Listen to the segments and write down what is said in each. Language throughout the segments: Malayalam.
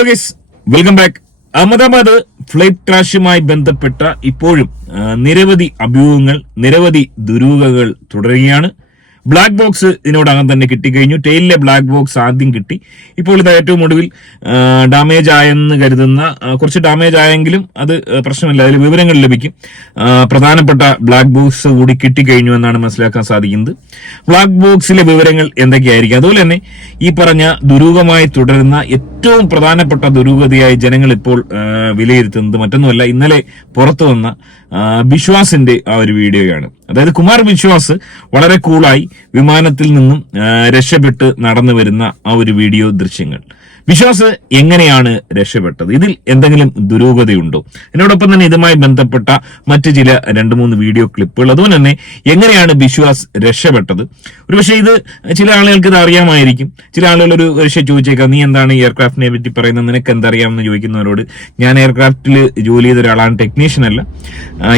Hello guys, welcome back. Ahmedabad flight ക്രാഷുമായി ബന്ധപ്പെട്ട ഇപ്പോഴും നിരവധി അഭ്യൂഹങ്ങൾ, നിരവധി ദുരൂഹതകൾ തുടരുകയാണ്. ബ്ലാക്ക് ബോക്സ് ഇതിനോടകം തന്നെ കിട്ടിക്കഴിഞ്ഞു. ടെയിലിലെ ബ്ലാക്ക് ബോക്സ് ആദ്യം കിട്ടി. ഇപ്പോൾ ഇത് ഏറ്റവും ഒടുവിൽ ഡാമേജ് ആയെന്ന് കരുതുന്ന, കുറച്ച് ഡാമേജ് ആയെങ്കിലും അത് പ്രശ്നമില്ല, അതിൽ വിവരങ്ങൾ ലഭിക്കും. പ്രധാനപ്പെട്ട ബ്ലാക്ക് ബോക്സ് കൂടി കിട്ടിക്കഴിഞ്ഞു എന്നാണ് മനസ്സിലാക്കാൻ സാധിക്കുന്നത്. ബ്ലാക്ക് ബോക്സിലെ വിവരങ്ങൾ എന്തൊക്കെയായിരിക്കും, അതുപോലെ തന്നെ ഈ പറഞ്ഞ ദുരൂഹമായി തുടരുന്ന ഏറ്റവും പ്രധാനപ്പെട്ട ദുരൂഹതയായി ജനങ്ങൾ ഇപ്പോൾ വിലയിരുത്തുന്നത് മറ്റൊന്നുമല്ല, ഇന്നലെ പുറത്തു വന്ന ബിശ്വാസിന്റെ ആ ഒരു വീഡിയോയാണ്. അതായത് കുമാർ ബിശ്വാസ് വളരെ കൂളായി വിമാനത്തിൽ നിന്നും രക്ഷപ്പെട്ട് നടന്നു വരുന്ന ആ ഒരു വീഡിയോ ദൃശ്യങ്ങൾ. ബിശ്വാസ് എങ്ങനെയാണ് രക്ഷപ്പെട്ടത്? ഇതിൽ എന്തെങ്കിലും ദുരൂഹതയുണ്ടോ? എന്നോടൊപ്പം തന്നെ ഇതുമായി ബന്ധപ്പെട്ട മറ്റു ചില 2-3 വീഡിയോ ക്ലിപ്പുകൾ, അതുപോലെ തന്നെ എങ്ങനെയാണ് ബിശ്വാസ് രക്ഷപ്പെട്ടത്. ഒരുപക്ഷെ ഇത് ചില ആളുകൾക്ക് ഇത് അറിയാമായിരിക്കും. ചില ആളുകൾ ഒരു പക്ഷേ ചോദിച്ചേക്കാം, നീ എന്താണ് എയർക്രാഫ്റ്റിനെ പറ്റി പറയുന്നത്, നിനക്ക് എന്തറിയാമെന്ന് ചോദിക്കുന്നവരോട് ഞാൻ എയർക്രാഫ്റ്റിൽ ജോലി ചെയ്ത ഒരാളാണ്, ടെക്നീഷ്യൻ അല്ല.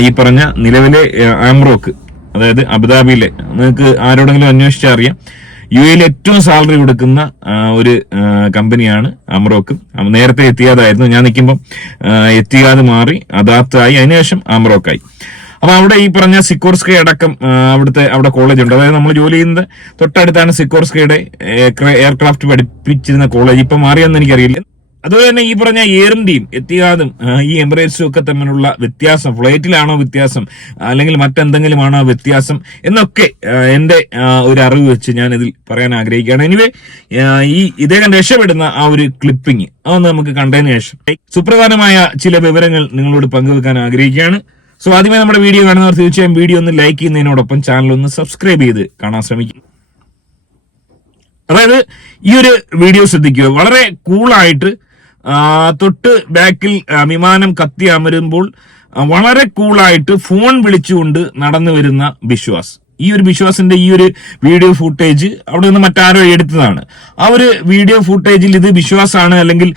ഈ പറഞ്ഞ നിലവിലെ ആംറോക്ക്, അതായത് അബുദാബിയിലെ, നിങ്ങൾക്ക് ആരോടെങ്കിലും അന്വേഷിച്ചാൽ അറിയാം, UAE ഏറ്റവും സാലറി കൊടുക്കുന്ന ഒരു കമ്പനിയാണ് അമ്രോക്ക്. നേരത്തെ എത്തിയാതായിരുന്നു, ഞാൻ നിൽക്കുമ്പം എത്തിയാത് മാറി അദാത്തായി, അതിനുശേഷം അമ്രോക്കായി. അപ്പൊ അവിടെ ഈ പറഞ്ഞ സിക്കോർസ്കി അടക്കം അവിടെ കോളേജ് ഉണ്ട്. അതായത് നമ്മൾ ജോലി ചെയ്യുന്നത് തൊട്ടടുത്താണ് സിക്കോർസ്കിയുടെ എയർക്രാഫ്റ്റ് പഠിപ്പിച്ചിരുന്ന കോളേജ്. ഇപ്പൊ മാറിയെന്ന് എനിക്കറിയില്ല. അതുപോലെ തന്നെ ഈ പറഞ്ഞ എയർ ഇന്ത്യയും എത്തിയാദും ഈ എമിറേറ്റ്സും ഒക്കെ തമ്മിലുള്ള വ്യത്യാസം, ഫ്ലൈറ്റിലാണോ വ്യത്യാസം അല്ലെങ്കിൽ മറ്റെന്തെങ്കിലുമാണോ വ്യത്യാസം എന്നൊക്കെ എന്റെ ഒരു അറിവ് വെച്ച് ഞാൻ ഇതിൽ പറയാൻ ആഗ്രഹിക്കുകയാണ്. എനിവേ, ഇദ്ദേഹം രക്ഷപ്പെടുന്ന ആ ഒരു ക്ലിപ്പിംഗ് അതൊന്ന് നമുക്ക് കണ്ടതിന് ശേഷം സുപ്രധാനമായ ചില വിവരങ്ങൾ നിങ്ങളോട് പങ്കുവെക്കാൻ ആഗ്രഹിക്കുകയാണ്. സോ ആദ്യമേ നമ്മുടെ വീഡിയോ കാണുന്നവർ തീർച്ചയായും വീഡിയോ ഒന്ന് ലൈക്ക് ചെയ്യുന്നതിനോടൊപ്പം ചാനൽ ഒന്ന് സബ്സ്ക്രൈബ് ചെയ്ത് കാണാൻ ശ്രമിക്കും. അതായത് ഈ ഒരു വീഡിയോ ശ്രദ്ധിക്കുക. വളരെ കൂളായിട്ട് തൊട്ട് ബാക്കിൽ വിമാനം കത്തി അമരുമ്പോൾ വളരെ കൂളായിട്ട് ഫോൺ വിളിച്ചുകൊണ്ട് നടന്നു വരുന്ന ബിശ്വാസ്. ഈ ഒരു ബിശ്വാസിന്റെ ഈ ഒരു വീഡിയോ ഫുട്ടേജ് അവിടെ നിന്ന് മറ്റാരോ എടുത്തതാണ്. ആ ഒരു വീഡിയോ ഫുട്ടേജിൽ ഇത് ബിശ്വാസാണ് അല്ലെങ്കിൽ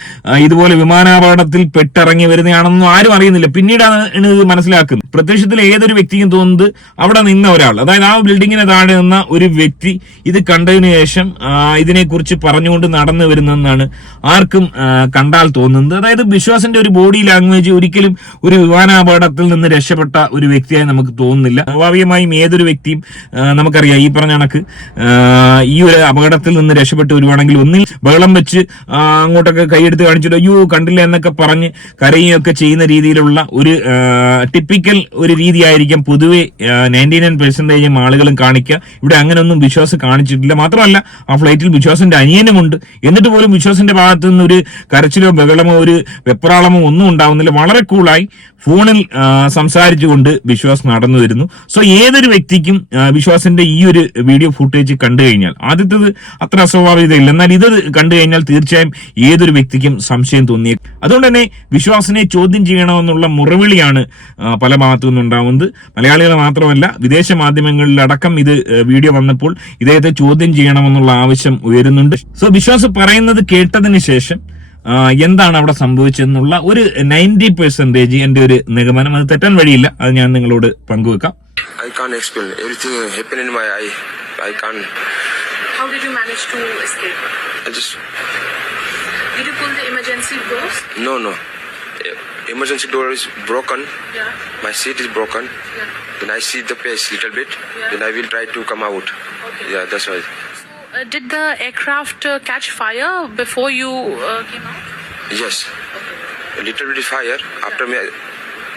ഇതുപോലെ വിമാനാപകടത്തിൽ പെട്ടിറങ്ങി വരുന്നതാണെന്നും ആരും അറിയുന്നില്ല. പിന്നീടാണ് ഇത് മനസ്സിലാക്കുന്നത്. പ്രത്യക്ഷത്തിൽ ഏതൊരു വ്യക്തിക്കും തോന്നുന്നത് അവിടെ നിന്ന ഒരാൾ, അതായത് ആ ബിൽഡിങ്ങിന് താഴെ നിന്ന ഒരു വ്യക്തി ഇത് കണ്ടതിന് ശേഷം ഇതിനെക്കുറിച്ച് പറഞ്ഞുകൊണ്ട് നടന്നു വരുന്നതെന്നാണ് ആർക്കും കണ്ടാൽ തോന്നുന്നത്. അതായത് ബിശ്വാസിന്റെ ഒരു ബോഡി ലാംഗ്വേജ് ഒരിക്കലും ഒരു വിമാനാപകടത്തിൽ നിന്ന് രക്ഷപ്പെട്ട ഒരു വ്യക്തിയായി നമുക്ക് തോന്നുന്നില്ല. സ്വാഭാവികമായും ഏതൊരു വ്യക്തിയും നമുക്കറിയാം, ഈ പറഞ്ഞ കണക്ക് ഈ ഒരു അപകടത്തിൽ നിന്ന് രക്ഷപ്പെട്ട് വരുവാണെങ്കിൽ ഒന്നിൽ ബഹളം വെച്ച് അങ്ങോട്ടൊക്കെ കൈയെടുത്ത് കാണിച്ചിട്ട് അയ്യോ കണ്ടില്ല എന്നൊക്കെ പറഞ്ഞ് കരയുകയൊക്കെ ചെയ്യുന്ന രീതിയിലുള്ള ഒരു ടിപ്പിക്കൽ ഒരു രീതിയായിരിക്കും പൊതുവെ 99% ആളുകളും കാണിക്കുക. ഇവിടെ അങ്ങനെയൊന്നും ബിശ്വാസ് കാണിച്ചിട്ടില്ല. മാത്രമല്ല, ആ ഫ്ലൈറ്റിൽ ബിശ്വാസിന്റെ അനിയനുമുണ്ട്. എന്നിട്ട് പോലും ബിശ്വാസിന്റെ ഭാഗത്തു നിന്ന് ഒരു കരച്ചിലോ ബഹളമോ ഒരു വെപ്രാളമോ ഒന്നും ഉണ്ടാവുന്നില്ല. വളരെ കൂളായി ഫോണിൽ സംസാരിച്ചുകൊണ്ട് ബിശ്വാസ് നടന്നു വരുന്നു. സോ ഏതൊരു വ്യക്തിക്കും ബിശ്വാസിന്റെ ഈ ഒരു വീഡിയോ ഫുട്ടേജ് കണ്ടു കഴിഞ്ഞാൽ, ആദ്യത്തേത് അത്ര അസ്വാഭാവികതയില്ല, എന്നാൽ ഇത് കണ്ടു കഴിഞ്ഞാൽ തീർച്ചയായും ഏതൊരു വ്യക്തിക്കും സംശയം തോന്നിയ. അതുകൊണ്ട് തന്നെ ബിശ്വാസിനെ ചോദ്യം ചെയ്യണമെന്നുള്ള മുറവിളിയാണ് പല ഭാഗത്തു നിന്നുണ്ടാവുന്നത്. മലയാളികൾ മാത്രമല്ല, വിദേശ മാധ്യമങ്ങളിലടക്കം ഇത് വീഡിയോ വന്നപ്പോൾ ഇദ്ദേഹത്തെ ചോദ്യം ചെയ്യണമെന്നുള്ള ആവശ്യം ഉയരുന്നുണ്ട്. സോ ബിശ്വാസ് പറയുന്നത് കേട്ടതിന് ശേഷം എന്താണ് അവിടെ സംഭവിച്ചതെന്നുള്ള ഒരു 90% എന്റെ ഒരു നിഗമനം. അത് തെറ്റാൻ വഴിയില്ല, അത് ഞാൻ നിങ്ങളോട് പങ്കുവെക്കാം. I can't explain. Everything happened in my eye. I can't. How did you manage to escape? I just. Did you pull the emergency doors? No. Emergency door is broken. Yeah. My seat is broken. Yeah. Then I see the pace little bit. Yeah. Then I will try to come out. Okay. Yeah, that's why. So, did the aircraft catch fire before you came out? Yes. Okay. A little bit fire. After me,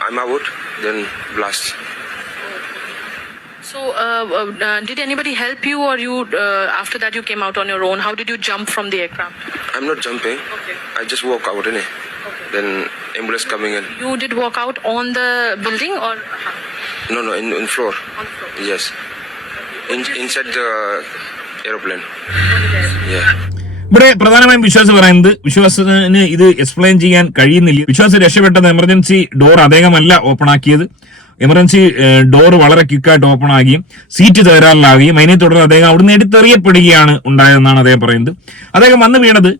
I'm out. Then blast. So, did anybody help you, or you after that you came out on your own? How did you jump from the aircraft? I'm not jumping. Okay. I just walk out, innit? Okay. Then ambulance coming in. You did walk out on the building, or No, in floor. on the floor? Yes. Inside the aeroplane. Yeah. ഇവിടെ പ്രധാനമായും ബിശ്വാസ് പറയുന്നത്, ബിശ്വാസിന് ഇത് എക്സ്പ്ലെയിൻ ചെയ്യാൻ കഴിയുന്നില്ല. ബിശ്വാസ് രക്ഷപ്പെട്ടത് എമർജൻസി ഡോർ അദ്ദേഹമല്ല ഓപ്പൺ ആക്കിയത്. എമർജൻസി ഡോർ വളരെ ക്വിക്കായിട്ട് ഓപ്പൺ ആകുകയും സീറ്റ് തകരാറിലാകുകയും അതിനെ തുടർന്ന് അദ്ദേഹം അവിടുന്ന് എടുത്തെറിയപ്പെടുകയാണ് ഉണ്ടായതെന്നാണ് അദ്ദേഹം പറയുന്നത്. അദ്ദേഹം വന്ന് വീണത്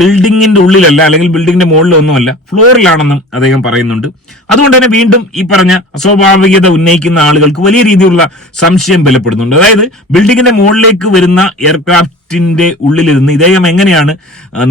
ബിൽഡിങ്ങിന്റെ ഉള്ളിലല്ല, അല്ലെങ്കിൽ ബിൽഡിങ്ങിന്റെ മുകളിലൊന്നുമല്ല, ഫ്ലോറിലാണെന്നും അദ്ദേഹം പറയുന്നുണ്ട്. അതുകൊണ്ട് തന്നെ വീണ്ടും ഈ പറഞ്ഞ അസ്വാഭാവികത ഉന്നയിക്കുന്ന ആളുകൾക്ക് വലിയ രീതിയിലുള്ള സംശയം ബലപ്പെടുന്നുണ്ട്. അതായത് ബിൽഡിങ്ങിന്റെ മുകളിലേക്ക് വരുന്ന എയർക്രാഫ്റ്റ് ഫ്ലൈറ്റിന്റെ ഉള്ളിലിരുന്ന് ഇദ്ദേഹം എങ്ങനെയാണ്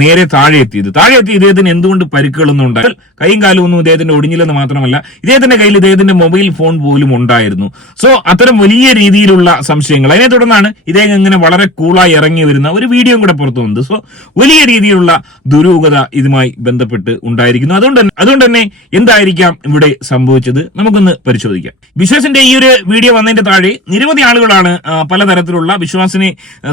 നേരെ താഴെ എത്തിയത്. ഇദ്ദേഹത്തിന് എന്തുകൊണ്ട് പരിക്കുകളൊന്നും ഉണ്ടായി, കൈയും കാലും ഒന്നും ഇദ്ദേഹത്തിന്റെ ഒടിഞ്ഞില്ലെന്ന് മാത്രമല്ല ഇദ്ദേഹത്തിന്റെ കയ്യിൽ ഇദ്ദേഹത്തിന്റെ മൊബൈൽ ഫോൺ പോലും ഉണ്ടായിരുന്നു. സോ അത്തരം വലിയ രീതിയിലുള്ള സംശയങ്ങൾ, അതിനെ തുടർന്നാണ് ഇദ്ദേഹം ഇങ്ങനെ വളരെ കൂളായി ഇറങ്ങി വരുന്ന ഒരു വീഡിയോ കൂടെ പുറത്തു വന്നത്. സോ വലിയ രീതിയിലുള്ള ദുരൂഹത ഇതുമായി ബന്ധപ്പെട്ട് ഉണ്ടായിരിക്കുന്നു. അതുകൊണ്ട് തന്നെ എന്തായിരിക്കാം ഇവിടെ സംഭവിച്ചത് നമുക്കൊന്ന് പരിശോധിക്കാം. ബിശ്വാസിന്റെ ഈ ഒരു വീഡിയോ വന്നതിന്റെ താഴെ നിരവധി ആളുകളാണ് പലതരത്തിലുള്ള ബിശ്വാസിനെ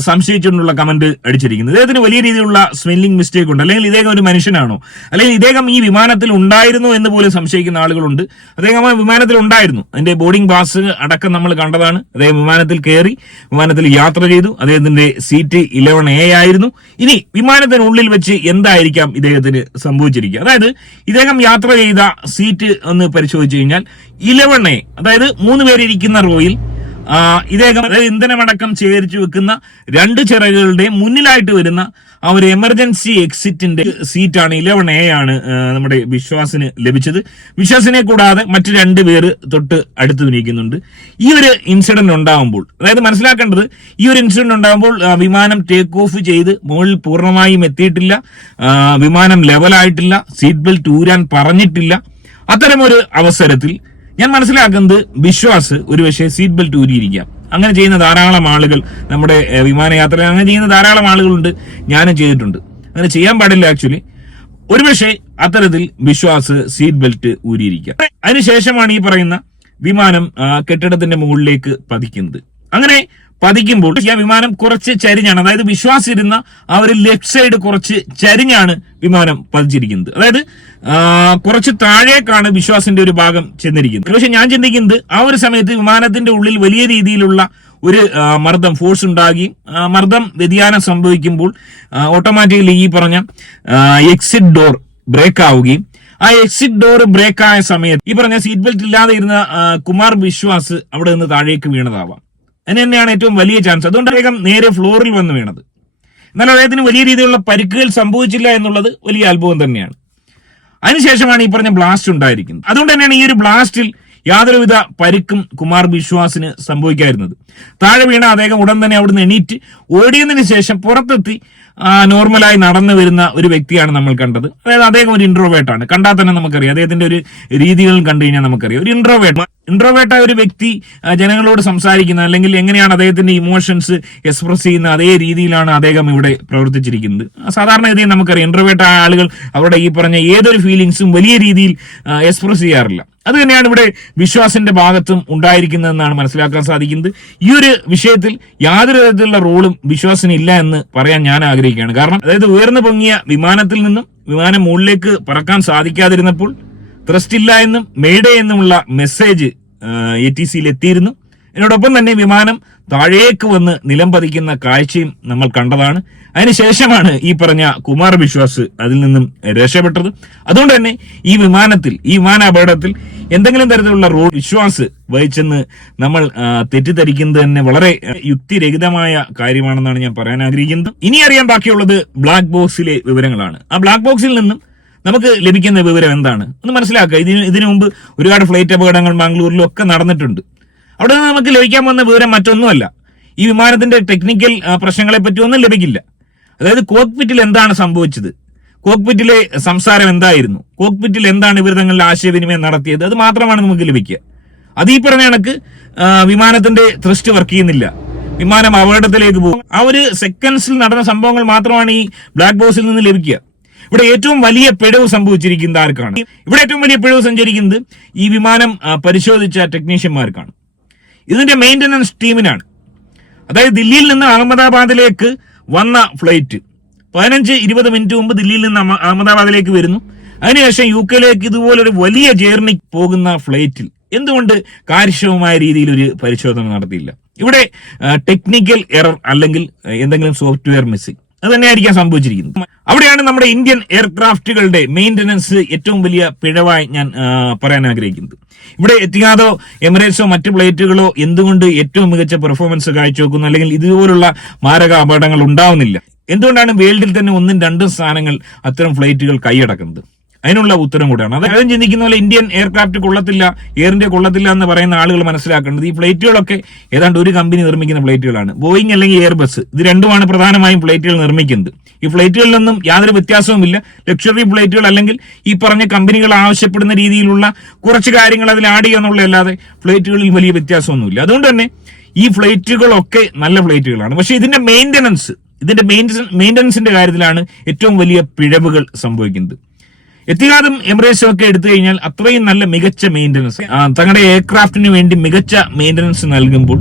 സംശയിച്ചുകൊണ്ടുള്ള കമന്റ് അടിച്ചിരിക്കുന്നത്. ഇദ്ദേഹത്തിന് വലിയ രീതിയിലുള്ള സ്പെല്ലിംഗ് മിസ്റ്റേക്ക് ഉണ്ട്, അല്ലെങ്കിൽ ഇദ്ദേഹം ഒരു മനുഷ്യനാണോ, അല്ലെങ്കിൽ ഇദ്ദേഹം ഈ വിമാനത്തിൽ ഉണ്ടായിരുന്നു എന്ന് പോലും സംശയിക്കുന്ന ആളുകളുണ്ട്. അദ്ദേഹം ആ വിമാനത്തിൽ ഉണ്ടായിരുന്നു, അതിന്റെ ബോർഡിംഗ് പാസ് അടക്കം നമ്മൾ കണ്ടതാണ്. അദ്ദേഹം വിമാനത്തിൽ കയറി, വിമാനത്തിൽ യാത്ര ചെയ്തു, അദ്ദേഹത്തിന്റെ സീറ്റ് 11A ആയിരുന്നു. ഇനി വിമാനത്തിനുള്ളിൽ വെച്ച് എന്തായിരിക്കാം ഇദ്ദേഹത്തിന് സംഭവിച്ചിരിക്കുക? അതായത് ഇദ്ദേഹം യാത്ര ചെയ്ത സീറ്റ് ഒന്ന് പരിശോധിച്ചു കഴിഞ്ഞാൽ 11A, അതായത് 3 പേരിരിക്കുന്ന റോയിൽ ഇദ്ദേഹം, അതായത് ഇന്ധനമടക്കം ശേഖരിച്ചു വെക്കുന്ന 2 ചിറകുകളുടെ മുന്നിലായിട്ട് വരുന്ന ആ ഒരു എമർജൻസി എക്സിറ്റിന്റെ സീറ്റാണ് 11A ആണ് നമ്മുടെ ബിശ്വാസിന് ലഭിച്ചത്. ബിശ്വാസിനെ കൂടാതെ മറ്റു 2 പേര് തൊട്ട് അടുത്ത് നിൽക്കുന്നുണ്ട്. ഈ ഒരു ഇൻസിഡന്റ് ഉണ്ടാകുമ്പോൾ, അതായത് മനസ്സിലാക്കേണ്ടത്, ഈ ഒരു ഇൻസിഡന്റ് ഉണ്ടാകുമ്പോൾ വിമാനം ടേക്ക് ഓഫ് ചെയ്ത് മുകളിൽ പൂർണ്ണമായും എത്തിയിട്ടില്ല, വിമാനം ലെവലായിട്ടില്ല, സീറ്റ് ബെൽറ്റ് ഊരാൻ പറഞ്ഞിട്ടില്ല. അത്തരമൊരു അവസരത്തിൽ ഞാൻ മനസ്സിലാക്കുന്നത് ബിശ്വാസ് ഒരുപക്ഷെ സീറ്റ് ബെൽറ്റ് ഊരിയിരിക്കാം. അങ്ങനെ ചെയ്യുന്ന ധാരാളം ആളുകൾ നമ്മുടെ വിമാനയാത്രയിൽ അങ്ങനെ ചെയ്യുന്ന ധാരാളം ആളുകളുണ്ട്, ഞാനും ചെയ്തിട്ടുണ്ട്. അങ്ങനെ ചെയ്യാൻ പാടില്ല ആക്ച്വലി. ഒരുപക്ഷെ അത്തരത്തിൽ ബിശ്വാസ് സീറ്റ് ബെൽറ്റ് ഊരിയിരിക്കാം. അതിനുശേഷമാണ് ഈ പറയുന്ന വിമാനം കെട്ടിടത്തിന്റെ മുകളിലേക്ക് പതിക്കുന്നത്. അങ്ങനെ പതിക്കുമ്പോൾ ആ വിമാനം കുറച്ച് ചരിഞ്ഞാണ്, അതായത് ബിശ്വാസ് ഇരുന്ന ആ ഒരു ലെഫ്റ്റ് സൈഡ് കുറച്ച് ചരിഞ്ഞാണ് വിമാനം പതിച്ചിരിക്കുന്നത്. അതായത് കുറച്ച് താഴേക്കാണ് ബിശ്വാസിന്റെ ഒരു ഭാഗം ചെന്നിരിക്കുന്നത്. പക്ഷെ ഞാൻ ചിന്തിക്കുന്നത് ആ ഒരു സമയത്ത് വിമാനത്തിന്റെ ഉള്ളിൽ വലിയ രീതിയിലുള്ള ഒരു മർദ്ദം, ഫോഴ്സ് ഉണ്ടാകുകയും മർദ്ദം വ്യതിയാനം സംഭവിക്കുമ്പോൾ ഓട്ടോമാറ്റിക്കലി ഈ പറഞ്ഞ എക്സിറ്റ് ഡോർ ബ്രേക്ക് ആവുകയും, ആ എക്സിറ്റ് ഡോർ ബ്രേക്ക് ആയ സമയത്ത് ഈ പറഞ്ഞ സീറ്റ് ബെൽറ്റ് ഇല്ലാതെ ഇരുന്ന കുമാർ ബിശ്വാസ് അവിടെ നിന്ന് താഴേക്ക് വീണതാവാം. അതിന് തന്നെയാണ് ഏറ്റവും വലിയ ചാൻസ്. അതുകൊണ്ട് അദ്ദേഹം നേരെ ഫ്ലോറിൽ വന്ന് വീണത്. എന്നാൽ അദ്ദേഹത്തിന് വലിയ രീതിയിലുള്ള പരിക്കുകൾ സംഭവിച്ചില്ല എന്നുള്ളത് വലിയ അത്ഭുതം തന്നെയാണ്. അതിനുശേഷമാണ് ഈ പറഞ്ഞ ബ്ലാസ്റ്റ് ഉണ്ടായിരിക്കുന്നത്. അതുകൊണ്ട് തന്നെയാണ് ഈ ഒരു ബ്ലാസ്റ്റിൽ യാതൊരുവിധ പരിക്കും കുമാർ ബിശ്വാസിന് സംഭവിക്കാതിരുന്നത്. താഴെ വീണ അദ്ദേഹം ഉടൻ തന്നെ അവിടുന്ന് എണീറ്റ് ഓടിയതിനു ശേഷം പുറത്തെത്തി നോർമലായി നടന്നു വരുന്ന ഒരു വ്യക്തിയാണ് നമ്മൾ കണ്ടത്. അതായത് അദ്ദേഹം ഒരു ഇൻട്രോവേർട്ടാണ്. കണ്ടാൽ തന്നെ നമുക്കറിയാം, അദ്ദേഹത്തിന്റെ ഒരു രീതികൾ കണ്ടു കഴിഞ്ഞാൽ നമുക്കറിയാം ഒരു ഇൻട്രോവേർട്ടായ ഒരു വ്യക്തി ജനങ്ങളോട് സംസാരിക്കുന്ന, അല്ലെങ്കിൽ എങ്ങനെയാണ് അദ്ദേഹത്തിന്റെ ഇമോഷൻസ് എക്സ്പ്രസ് ചെയ്യുന്ന അതേ രീതിയിലാണ് അദ്ദേഹം ഇവിടെ പ്രവർത്തിച്ചിരിക്കുന്നത്. സാധാരണഗതിയിൽ നമുക്കറിയാം ഇൻട്രോവേർട്ടായ ആളുകൾ അവരുടെ ഈ പറഞ്ഞ ഏതൊരു ഫീലിങ്സും വലിയ രീതിയിൽ എക്സ്പ്രസ് ചെയ്യാറില്ല. അത് തന്നെയാണ് ഇവിടെ വിശ്വാസിന്റെ ഭാഗത്തും ഉണ്ടായിരിക്കുന്നതെന്നാണ് മനസ്സിലാക്കാൻ സാധിക്കുന്നത്. ഈ ഒരു വിഷയത്തിൽ യാതൊരു തരത്തിലുള്ള റോളും വിശ്വാസിന് ഇല്ല എന്ന് പറയാൻ ഞാൻ ആഗ്രഹിക്കുകയാണ്. കാരണം അതായത് ഉയർന്നു പൊങ്ങിയ വിമാനത്തിൽ നിന്നും വിമാനം മുകളിലേക്ക് പറക്കാൻ സാധിക്കാതിരുന്നപ്പോൾ ത്രസ്റ്റ് ഇല്ല എന്നും മെയ്ഡേ എന്നുമുള്ള മെസ്സേജ് ATCയിൽ എത്തിയിരുന്നു. ഇതിനോടൊപ്പം തന്നെ വിമാനം താഴേക്ക് വന്ന് നിലം പതിക്കുന്ന കാഴ്ചയും നമ്മൾ കണ്ടതാണ്. അതിനുശേഷമാണ് ഈ പറഞ്ഞ കുമാർ ബിശ്വാസ് അതിൽ നിന്നും രക്ഷപ്പെട്ടത്. അതുകൊണ്ട് തന്നെ ഈ വിമാന അപകടത്തിൽ എന്തെങ്കിലും തരത്തിലുള്ള റോൾ വിശ്വാസ് വഹിച്ചെന്ന് നമ്മൾ തെറ്റിദ്ധരിക്കുന്നത് തന്നെ വളരെ യുക്തിരഹിതമായ കാര്യമാണെന്നാണ് ഞാൻ പറയാൻ ആഗ്രഹിക്കുന്നത്. ഇനി അറിയാൻ ബാക്കിയുള്ളത് ബ്ലാക്ക് ബോക്സിലെ വിവരങ്ങളാണ്. ആ ബ്ലാക്ക് ബോക്സിൽ നിന്നും നമുക്ക് ലഭിക്കുന്ന വിവരം എന്താണ് ഒന്ന് മനസ്സിലാക്കുക. ഇതിനു മുമ്പ് ഒരുപാട് ഫ്ലൈറ്റ് അപകടങ്ങൾ ബാംഗ്ലൂരിലും ഒക്കെ നടന്നിട്ടുണ്ട്. അവിടെ നിന്ന് നമുക്ക് ലഭിക്കാൻ പോകുന്ന വിവരം മറ്റൊന്നുമല്ല, ഈ വിമാനത്തിന്റെ ടെക്നിക്കൽ പ്രശ്നങ്ങളെ പറ്റി ഒന്നും ലഭിക്കില്ല. അതായത് കോക്പിറ്റിൽ എന്താണ് സംഭവിച്ചത്, കോക്പിറ്റിലെ സംസാരം എന്തായിരുന്നു, കോക്പിറ്റിൽ എന്താണ് ഇവർ തങ്ങളിൽ ആശയവിനിമയം നടത്തിയത്, അത് മാത്രമാണ് നമുക്ക് ലഭിക്കുക. അത് ഈ പറഞ്ഞ കണക്ക് വിമാനത്തിന്റെ ത്രസ്റ്റ് വർക്ക് ചെയ്യുന്നില്ല, വിമാനം അപകടത്തിലേക്ക് പോകും. ആ ഒരു സെക്കൻഡ്സിൽ നടന്ന സംഭവങ്ങൾ മാത്രമാണ് ഈ ബ്ലാക്ക് ബോക്സിൽ നിന്ന് ലഭിക്കുക. ഇവിടെ ഏറ്റവും വലിയ പിഴവ് സംഭവിച്ചിരിക്കുന്നത് ആർക്കാണ്? ഇവിടെ ഏറ്റവും വലിയ പിഴവ് സഞ്ചരിക്കുന്നത് ഈ വിമാനം പരിശോധിച്ച ടെക്നീഷ്യന്മാർക്കാണ്, ഇതിന്റെ മെയിന്റനൻസ് ടീമിനാണ്. അതായത് ദില്ലിയിൽ നിന്ന് അഹമ്മദാബാദിലേക്ക് വന്ന ഫ്ലൈറ്റ് 15-20 മിനിറ്റ് മുമ്പ് ദില്ലിയിൽ നിന്ന് അഹമ്മദാബാദിലേക്ക് വരുന്നു. അതിനുശേഷം UK ഇതുപോലൊരു വലിയ ജേർണി പോകുന്ന ഫ്ലൈറ്റിൽ എന്തുകൊണ്ട് കാര്യക്ഷമമായ രീതിയിൽ ഒരു പരിശോധന നടത്തിയില്ല? ഇവിടെ ടെക്നിക്കൽ എറർ അല്ലെങ്കിൽ എന്തെങ്കിലും സോഫ്റ്റ്വെയർ മിസ്സിംഗ് അത് തന്നെയായിരിക്കാം സംഭവിച്ചിരിക്കുന്നത്. അവിടെയാണ് നമ്മുടെ ഇന്ത്യൻ എയർക്രാഫ്റ്റുകളുടെ മെയിന്റനൻസ് ഏറ്റവും വലിയ പിഴവായി ഞാൻ പറയാൻ ആഗ്രഹിക്കുന്നത്. ഇവിടെ എത്തിഹാദോ എമിറേറ്റ്സോ മറ്റ് ഫ്ലൈറ്റുകളോ എന്തുകൊണ്ട് ഏറ്റവും മികച്ച പെർഫോമൻസ് കാഴ്ചവെക്കുന്നു, അല്ലെങ്കിൽ ഇതുപോലുള്ള മാരക അപകടങ്ങൾ ഉണ്ടാവുന്നില്ല? എന്തുകൊണ്ടാണ് വേൾഡിൽ തന്നെ 1-2 സ്ഥാനങ്ങൾ അത്തരം ഫ്ലൈറ്റുകൾ കൈയടക്കുന്നത്? അതിനുള്ള ഉത്തരം കൂടെയാണ്. അതായത് ചിന്തിക്കുന്ന പോലെ ഇന്ത്യൻ എയർക്രാഫ്റ്റ് കൊള്ളത്തില്ല, എയർ ഇന്ത്യ കൊള്ളത്തില്ല എന്ന് പറയുന്ന ആളുകൾ മനസ്സിലാക്കേണ്ടത് ഈ ഫ്ലൈറ്റുകളൊക്കെ ഏതാണ്ട് ഒരു കമ്പനി നിർമ്മിക്കുന്ന ഫ്ലൈറ്റുകളാണ്. ബോയിങ് അല്ലെങ്കിൽ എയർബസ്, ഇത് രണ്ടുമാണ് പ്രധാനമായും ഫ്ലൈറ്റുകൾ നിർമ്മിക്കുന്നത്. ഈ ഫ്ലൈറ്റുകളിലൊന്നും യാതൊരു വ്യത്യാസവുമില്ല. ലക്ഷറി ഫ്ലൈറ്റുകൾ അല്ലെങ്കിൽ ഈ പറഞ്ഞ കമ്പനികൾ ആവശ്യപ്പെടുന്ന രീതിയിലുള്ള കുറച്ച് കാര്യങ്ങൾ അതിൽ ആഡ് ചെയ്യാന്നുള്ളതല്ലാതെ ഫ്ലൈറ്റുകളിൽ വലിയ വ്യത്യാസമൊന്നുമില്ല. അതുകൊണ്ട് തന്നെ ഈ ഫ്ലൈറ്റുകളൊക്കെ നല്ല ഫ്ലൈറ്റുകളാണ്. പക്ഷെ ഇതിന്റെ മെയിന്റനൻസിന്റെ കാര്യത്തിലാണ് ഏറ്റവും വലിയ പിഴവുകൾ സംഭവിക്കുന്നത്. എത്തിഹാദും എമിറേറ്റ്സും ഒക്കെ എടുത്തു കഴിഞ്ഞാൽ അത്രയും നല്ല മികച്ച മെയിന്റനൻസ്, തങ്ങളുടെ എയർക്രാഫ്റ്റിന് വേണ്ടി മികച്ച മെയിന്റനൻസ് നൽകുമ്പോൾ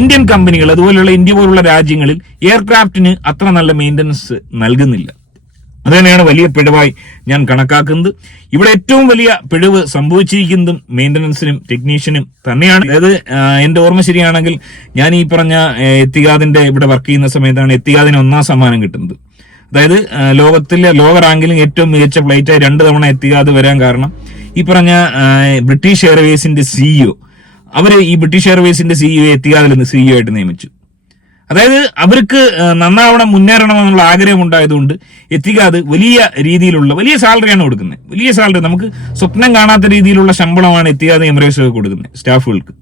ഇന്ത്യൻ കമ്പനികൾ അതുപോലെയുള്ള ഇന്ത്യ പോലുള്ള രാജ്യങ്ങളിൽ എയർക്രാഫ്റ്റിന് അത്ര നല്ല മെയിന്റനൻസ് നൽകുന്നില്ല. അത് തന്നെയാണ് വലിയ പിഴവായി ഞാൻ കണക്കാക്കുന്നത്. ഇവിടെ ഏറ്റവും വലിയ പിഴവ് സംഭവിച്ചിരിക്കുന്നതും മെയിന്റനൻസിനും ടെക്നീഷ്യനും തന്നെയാണ്. അതായത് എന്റെ ഓർമ്മ ശരിയാണെങ്കിൽ ഞാൻ ഈ പറഞ്ഞ എത്തിഹാദിന്റെ ഇവിടെ വർക്ക് ചെയ്യുന്ന സമയത്താണ് എത്തിഹാദിന് 1ാം സമ്മാനം കിട്ടുന്നത്. അതായത് ലോക റാങ്കിലും ഏറ്റവും മികച്ച ഫ്ലൈറ്റായി 2 തവണ എത്തിഹാദ് വരാൻ കാരണം ഈ പറഞ്ഞ ബ്രിട്ടീഷ് എയർവേസിന്റെ സിഇഒ, അവര് ഈ ബ്രിട്ടീഷ് എയർവേസിന്റെ സിഇഒ എത്തിഹാദിൽ നിന്ന് സിഇഒ ആയിട്ട് നിയമിച്ചു. അതായത് അവർക്ക് നന്നാവണം, മുന്നേറണം എന്നുള്ള ആഗ്രഹം ഉണ്ടായതുകൊണ്ട് എത്തിഹാദ് വലിയ സാലറിയാണ് കൊടുക്കുന്നത്. വലിയ സാലറി, നമുക്ക് സ്വപ്നം കാണാത്ത രീതിയിലുള്ള ശമ്പളമാണ് എത്തിഹാദ് എമിറേറ്റ്സ് കൊടുക്കുന്നത് സ്റ്റാഫുകൾക്ക്.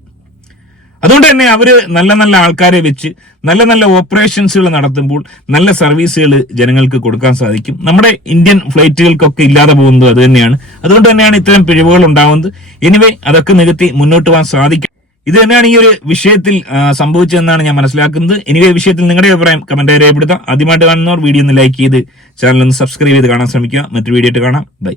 അതുകൊണ്ട് തന്നെ അവര് നല്ല നല്ല ആൾക്കാരെ വെച്ച് നല്ല ഓപ്പറേഷൻസുകൾ നടത്തുമ്പോൾ നല്ല സർവീസുകൾ ജനങ്ങൾക്ക് കൊടുക്കാൻ സാധിക്കും. നമ്മുടെ ഇന്ത്യൻ ഫ്ലൈറ്റുകൾക്കൊക്കെ ഇല്ലാതെ പോകുന്നത് അത് തന്നെയാണ്. അതുകൊണ്ട് തന്നെയാണ് ഇത്തരം പിഴവുകൾ ഉണ്ടാവുന്നത്. എനിവേ അതൊക്കെ നികത്തി മുന്നോട്ട് പോകാൻ സാധിക്കും. ഇത് തന്നെയാണ് ഈ ഒരു വിഷയത്തിൽ സംഭവിച്ചതെന്നാണ് ഞാൻ മനസ്സിലാക്കുന്നത്. എനിവേ വിഷയത്തിൽ നിങ്ങളുടെ അഭിപ്രായം കമന്റായി രേഖപ്പെടുത്താം. ആദ്യമായിട്ട് കാണുന്നവർ വീഡിയോ ഒന്ന് ലൈക്ക് ചെയ്ത് ചാനൽ ഒന്ന് സബ്സ്ക്രൈബ് ചെയ്ത് കാണാൻ ശ്രമിക്കുക. മറ്റൊരു വീഡിയോ ആയിട്ട് കാണാം. ബൈ.